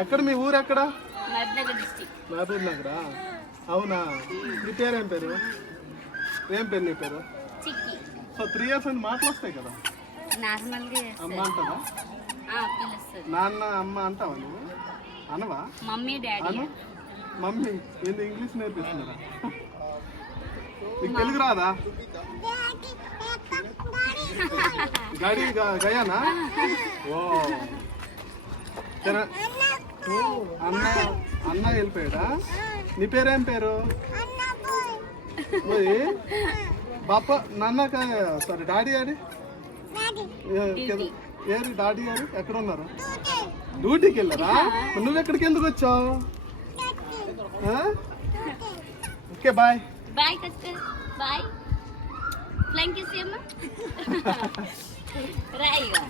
ఎక్కడ మీ ఊరు ఎక్కడ? మహబూబ్నగర్ డిస్ట్రిక్ట్. మహబూబ్ నగరా? అవునా? నీ పేరేం పేరు? ఏం పేరు నీ పేరు? చిక్కి. సో 3 years అని మాటలు వస్తాయి కదా? నార్మల్గా అమ్మ అంటదా? పిలుస్తుంది. నాన్న అమ్మ అంటావా నువ్వు? అనవా? Mummy daddy. అను మమ్మీ. ఏంది ఇంగ్లీష్ నేర్పిస్తున్నారా? నీకు తెలుగు రాదా? గాడి గయానా? ఓ అన్న అన్న వెళ్ళిపోయాడా? నీ పేరేం పేరు? బాప నాన్న సారీ డాడీ గారి ఏరి డాడీ గారు ఎక్కడ ఉన్నారు? డ్యూటీకి వెళ్ళారా? నువ్వు ఎక్కడికి ఎందుకు వచ్చావు? Okay bye. బాయ్ కస్టర్ బాయ్. ఫ్లైంగ్ కిస్ చేయమ్మా. రాయిగా